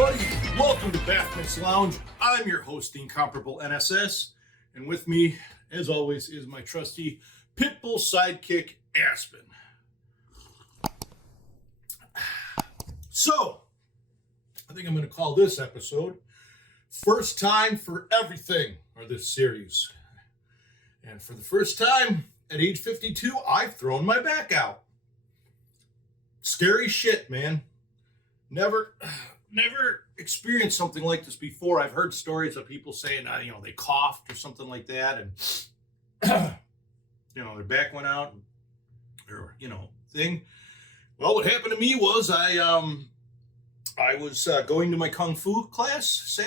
everybody. Welcome to Bathman's Lounge. I'm your host, the incomparable NSS, and with me, as always, is my trusty pitbull sidekick, Aspen. So, I think I'm going to call this episode First Time for Everything, or this series. And for the first time, at age 52, I've thrown my back out. Scary shit, man. Never experienced something like this before. I've heard stories of people saying, they coughed or something like that, and their back went out, or thing. Well, what happened to me was I was going to my kung fu class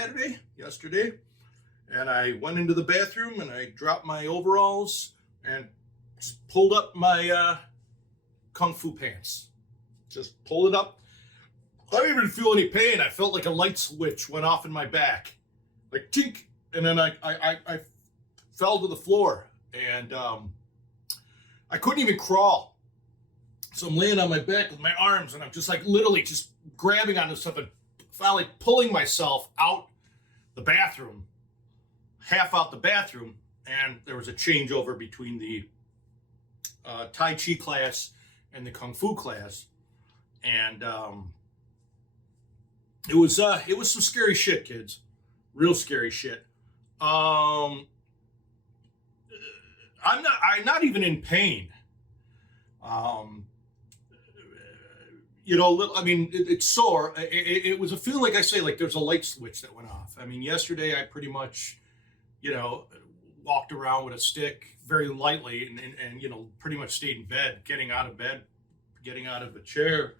yesterday, and I went into the bathroom and I dropped my overalls and just pulled up my kung fu pants. Just pulled it up. I didn't even feel any pain. I felt like a light switch went off in my back, like tink, and then I fell to the floor, and I couldn't even crawl. So I'm laying on my back with my arms, and I'm just like literally just grabbing onto stuff and finally pulling myself out the bathroom, half out the bathroom, and there was a changeover between the Tai Chi class and the Kung Fu class, and it was some scary shit, kids. Real scary shit. I'm not even in pain. It's sore. It was a feeling, like I say, like there's a light switch that went off. I mean, yesterday I pretty much, walked around with a stick very lightly and pretty much stayed in bed, getting out of a chair.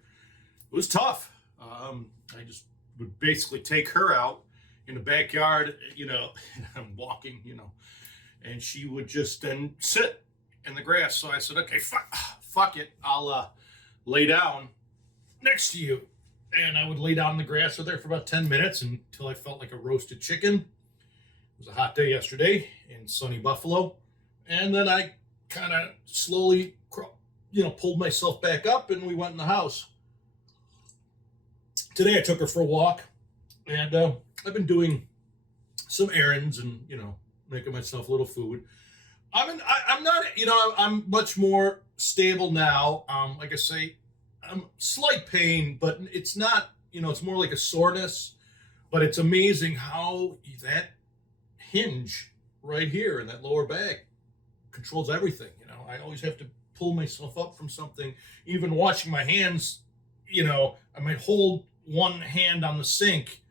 It was tough. I just would basically take her out in the backyard, I'm walking, and she would just then sit in the grass. So I said, okay, fuck it. I'll lay down next to you. And I would lay down in the grass with her for about 10 minutes until I felt like a roasted chicken. It was a hot day yesterday in sunny Buffalo. And then I kind of slowly, pulled myself back up and we went in the house. Today I took her for a walk, and I've been doing some errands and, making myself a little food. I'm not, I'm much more stable now. Like I say, I'm slight pain, but it's not, it's more like a soreness, but it's amazing how that hinge right here in that lower back controls everything. I always have to pull myself up from something. Even washing my hands, I might hold one hand on the sink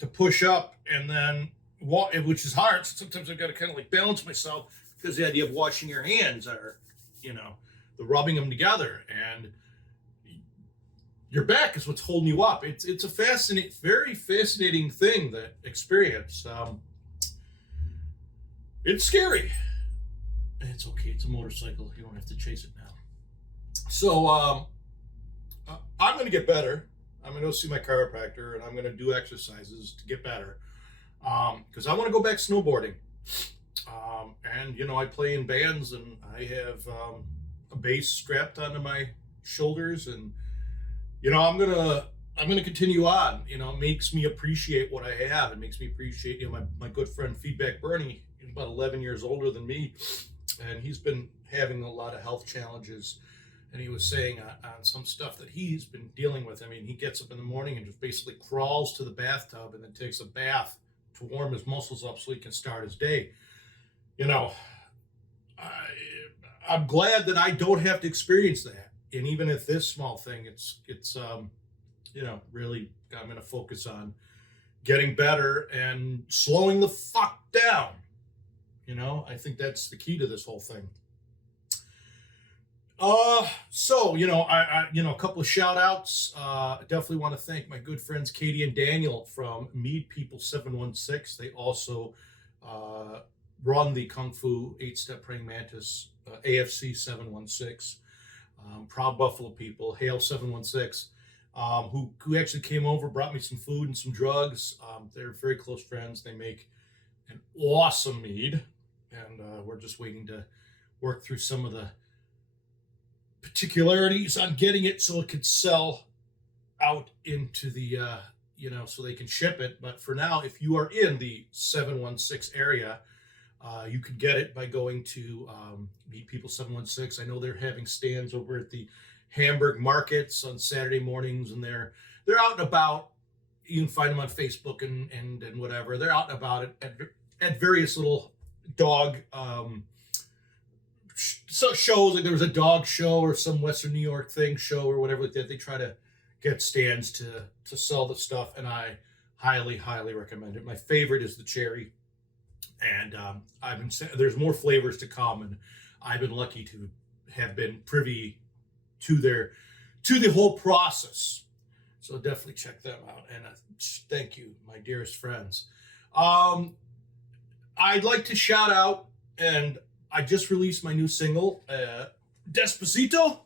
to push up and then walk, which is hard. So sometimes I've got to kind of like balance myself, because the idea of washing your hands are, the rubbing them together, and your back is what's holding you up. It's a very fascinating thing, that experience. It's scary. It's okay. It's a motorcycle. You don't have to chase it now. So I'm going to get better. I'm going to go see my chiropractor, and I'm going to do exercises to get better, because I want to go back snowboarding. And I play in bands, and I have a bass strapped onto my shoulders, and I'm gonna continue on. It makes me appreciate what I have. It makes me appreciate my good friend Feedback Bernie. He's about 11 years older than me, and he's been having a lot of health challenges. And he was saying on some stuff that he's been dealing with. I mean, he gets up in the morning and just basically crawls to the bathtub and then takes a bath to warm his muscles up so he can start his day. I'm glad that I don't have to experience that. And even if this small thing, it's really, I'm going to focus on getting better and slowing the fuck down. I think that's the key to this whole thing. A couple of shout outs. I definitely want to thank my good friends Katie and Daniel from Mead People716. They also run the Kung Fu 8-Step Praying Mantis AFC 716. Proud Buffalo people, Hail 716, who actually came over, brought me some food and some drugs. They're very close friends. They make an awesome mead, and we're just waiting to work through some of the particularities on getting it so it could sell out into the so they can ship it. But for now, if you are in the 716 area, you can get it by going to Mead People716. I know they're having stands over at the Hamburg markets on Saturday mornings, and they're out and about. You can find them on Facebook and whatever. They're out and about at various little dog shows. Like there was a dog show or some Western New York show or whatever like that. They try to get stands to sell the stuff, and I highly recommend it. My favorite is the cherry, and there's more flavors to come, and I've been lucky to have been privy to the whole process. So definitely check them out, and thank you, my dearest friends. I'd like to shout out, and I just released my new single, Despacito.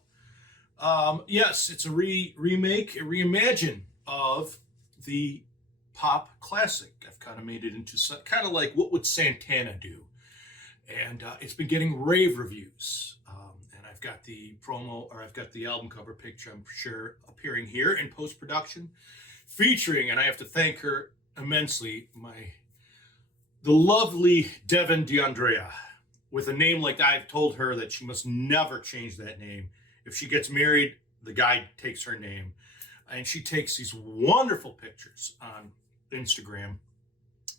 Yes, it's a remake, a reimagine of the pop classic. I've kind of made it into kind of like what would Santana do, and it's been getting rave reviews. And I've got the I've got the album cover picture, I'm sure, appearing here in post-production, featuring, and I have to thank her immensely, the lovely Devin DeAndrea. With a name like that, I've told her that she must never change that name. If she gets married, the guy takes her name. And she takes these wonderful pictures on Instagram.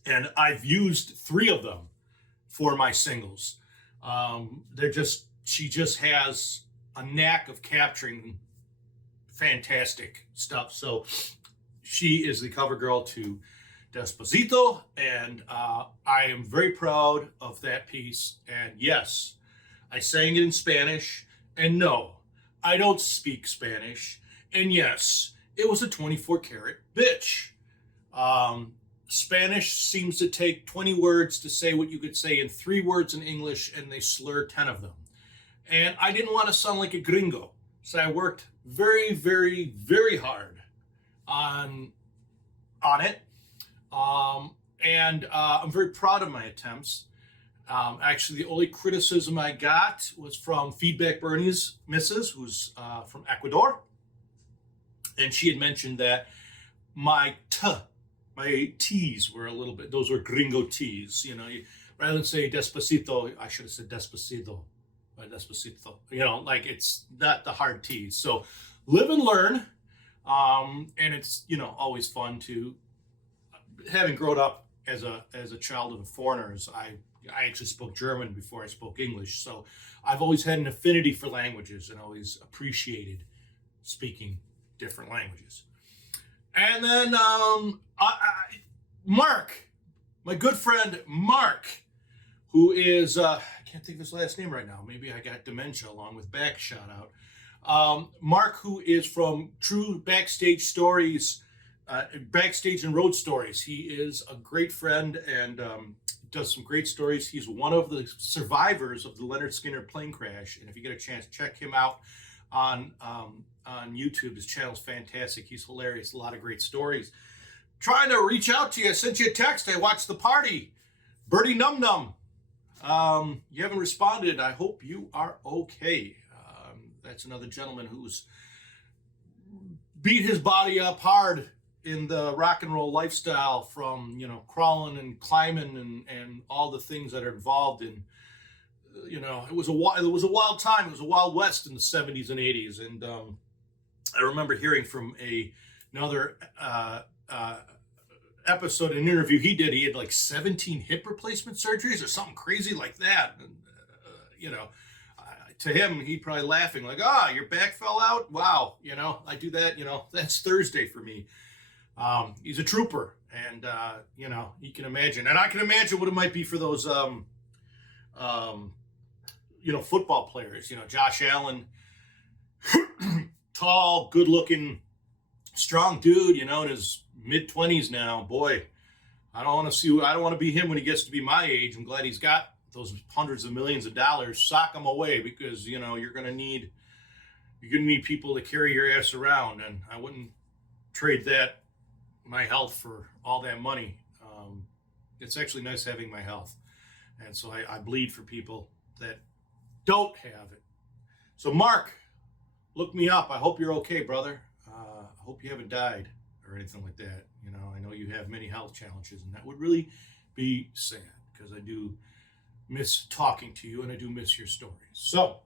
And I've used 3 of them for my singles. She just has a knack of capturing fantastic stuff. So she is the cover girl to Despacito, and I am very proud of that piece. And yes, I sang it in Spanish, and no, I don't speak Spanish. And yes, it was a 24-karat bitch. Spanish seems to take 20 words to say what you could say in 3 words in English, and they slur 10 of them. And I didn't want to sound like a gringo, so I worked very hard on it. And I'm very proud of my attempts. Actually, the only criticism I got was from Feedback Bernie's missus, who's from Ecuador. And she had mentioned that my T's were a little bit, those were gringo T's. Rather than say Despacito, I should have said Despacito. Despacito. Like it's not the hard T's. So live and learn. And it's, always fun to, having grown up as a child of foreigners, I actually spoke German before I spoke English. So I've always had an affinity for languages and always appreciated speaking different languages. And then Mark, my good friend Mark, who is, I can't think of his last name right now. Maybe I got dementia along with back shout out. Mark, who is from True Backstage Stories, Backstage and Road Stories. He is a great friend and does some great stories. He's one of the survivors of the Leonard Skinner plane crash. And if you get a chance, check him out on YouTube. His channel's fantastic. He's hilarious. A lot of great stories. Trying to reach out to you. I sent you a text. I watched the party. Birdie Num Num. You haven't responded. I hope you are okay. That's another gentleman who's beat his body up hard in the rock and roll lifestyle, from crawling and climbing and all the things that are involved in. It was a wild time. It was a wild west in the 70s and 80s, and I remember hearing from another episode, an interview he did. He had like 17 hip replacement surgeries or something crazy like that. And, to him, he'd probably laughing like, your back fell out? Wow. I do that, that's Thursday for me. He's a trooper, and, you can imagine. And I can imagine what it might be for those, football players. Josh Allen, tall, good-looking, strong dude, in his mid-20s now. Boy, I don't want to be him when he gets to be my age. I'm glad he's got those hundreds of millions of dollars. Sock him away, because you're gonna need people to carry your ass around, and I wouldn't trade my health for all that money. It's actually nice having my health, and so I bleed for people that don't have it. So Mark, look me up. I hope you're okay, brother. I hope you haven't died or anything like that. You know, I know you have many health challenges, and that would really be sad because I do miss talking to you and I do miss your stories. So,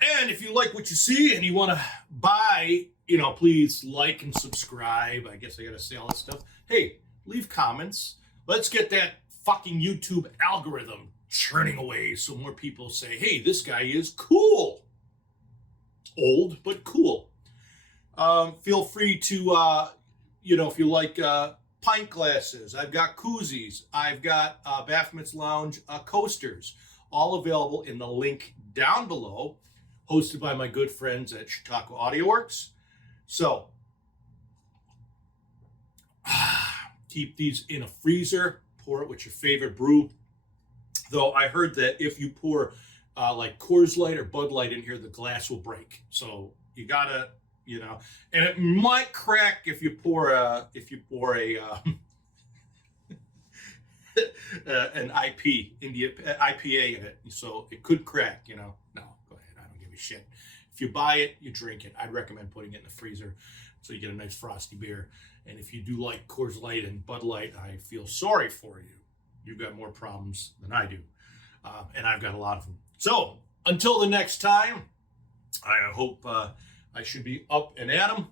and if you like what you see and you want to buy, you know, please like and subscribe. I guess I got to say all that stuff. Hey, leave comments. Let's get that fucking YouTube algorithm churning away so more people say, hey, this guy is cool. Old, but cool. Feel free to, you know, if you like pint glasses, I've got koozies, I've got Baphomet's Lounge coasters, all available in the link down below, hosted by my good friends at Chautauqua Audio Works. So, keep these in a freezer, pour it with your favorite brew. Though I heard that if you pour like Coors Light or Bud Light in here, the glass will break. So you gotta, you know, and it might crack if you pour a an IPA in it. So it could crack, you know. No, go ahead. I don't give a shit. If you buy it, you drink it. I'd recommend putting it in the freezer so you get a nice frosty beer. And if you do like Coors Light and Bud Light, I feel sorry for you. You've got more problems than I do. And I've got a lot of them. So until the next time, I hope I should be up and at 'em.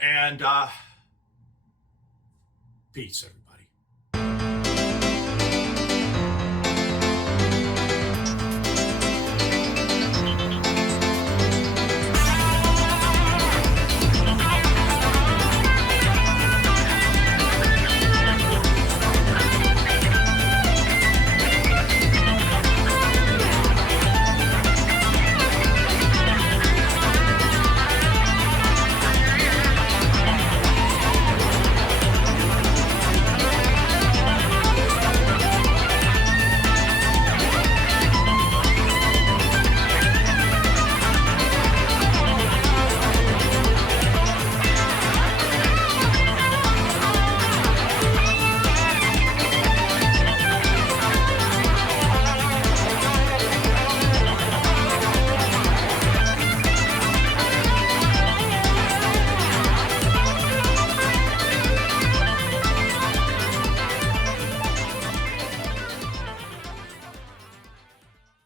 And peace, everybody.